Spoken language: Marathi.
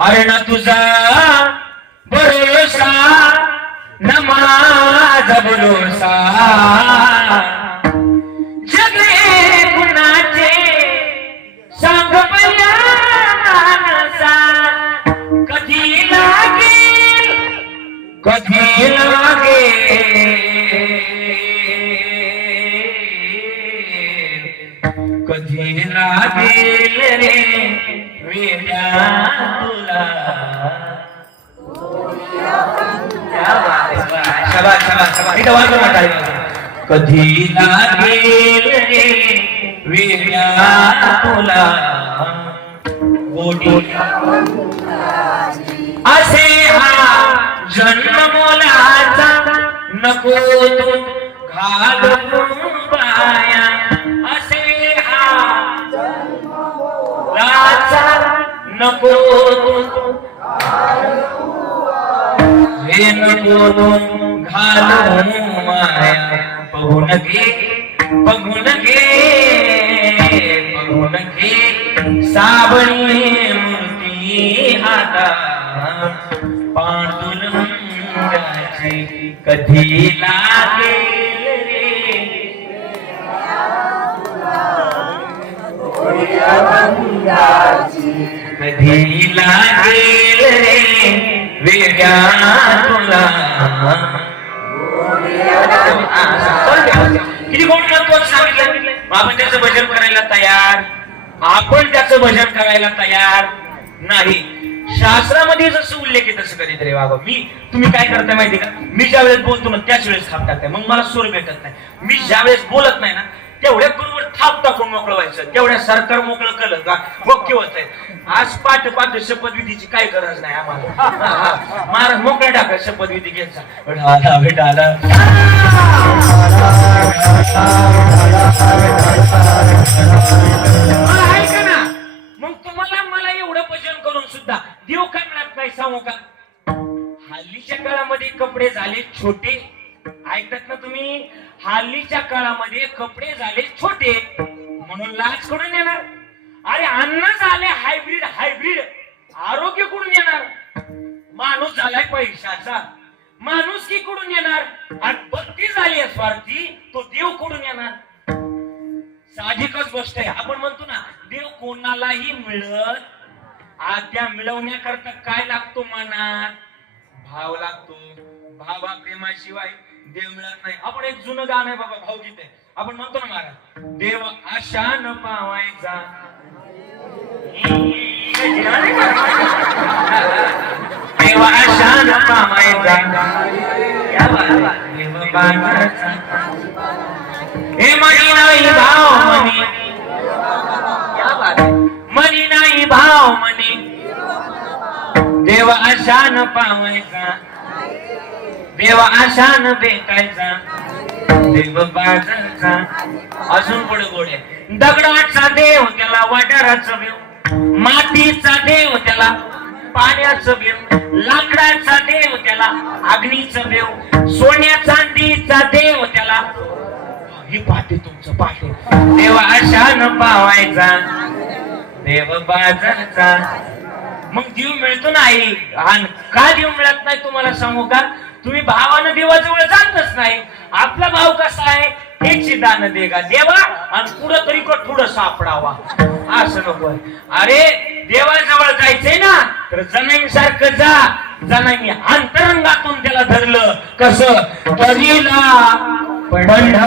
अरे ना तुझा भरोसा न माझा भरोसा. जगे कुणाचे सांग बया मानसा कधी लागेल कधी लागेल कधी लागेल रे. वेड्या तुला कधी लागेल रे वेड्या तुला गोडी असे हा जन्म मोलाचा नको तू घालून पाया नको तू हे नको घालून माया बघून घे बघून घे बघून घे. साबणी मूर्ती आता पांडुल कधी लागेल रे? कधी लागेल रे वेगळ्या तुला. किती कोण महत्वाचं सांगितलं? आपण त्याचं भजन करायला तयार. आपण त्याचं भजन करायला तयार नाही. शास्त्रामध्ये जसं उल्लेख आहे तसं कधीतरी वागा मी तुम्ही काय करताय माहिती का? मी ज्या वेळेस बोलतो ना त्याच वेळेस थाप टाकताय मग मला सूर भेटत नाही. मी ज्या वेळेस बोलत नाही ना तेवढ्या बरोबर थाप टाकून मोकळं व्हायचं. तेवढ्या सरकार मोकळं केलं का ओके होत आहे आज पाठ पाठ शपथविधीची काय गरज नाही आम्हाला. महाराज मोकळ्या टाका शपथविधी घ्यायचा. ऐका ना. मग तुम्हाला मला एवढं भजन करून सुद्धा देव काय मिळत नाही सांगू का? हल्लीच्या काळामध्ये कपडे झाले छोटे. ऐकतात ना तुम्ही? हल्लीच्या काळामध्ये कपडे झाले छोटे म्हणून लाच कडून येणार. अरे अन्न झाले हायब्रिड हायब्रिड आरोग्य कुठून येणार? माणूस झालाय पैशाचा. माणूस की कुठून येणार? आणि भक्ती झाली आहे स्वार्थी तो देव कुठून येणार? साहजिकच गोष्ट आहे. आपण म्हणतो ना देव कोणालाही मिळत आद्या मिळवण्याकरता काय लागतो मनात? भाव लागतो. भावा प्रेमाशिवाय देव मिळत नाही. आपण एक जुनं गाणं आहे बाबा भाऊगीत आहे. आपण म्हणतो ना महाराज देव आशा न पावायचा. देव आशा न पावायचा हे मनी नाही भाव मनी क्या मनी नाही भाव मनी देव आशा न पावायचा. देव न भेटायचा देव अजून पुढे गोडे दगडाचा देव त्याला वाटाराचा देव मातीचा देव त्याला पाण्याचं देव लाकडाचा देव त्याला अग्नीचं देव सोन्या चांदीचा देव त्याला. ही पाहते तुमचं पाहते देव न पावायचा देव बाजारचा मग जीव मिळतो ना आई? आणि का जीव मिळत नाही तुम्हाला सांगू का? तुम्ही भावानं देवाजवळ जातच नाही. आपला भाव कसा आहे? हेची दान दे का देवा आणि पुढं तरी का थोडं सापडावा. असं नको अरे देवाजवळ जायचंय ना तर जनाई सारखं जा. जनाई अंतरंगातून त्याला धरलं. कसं? तरीला पंढरा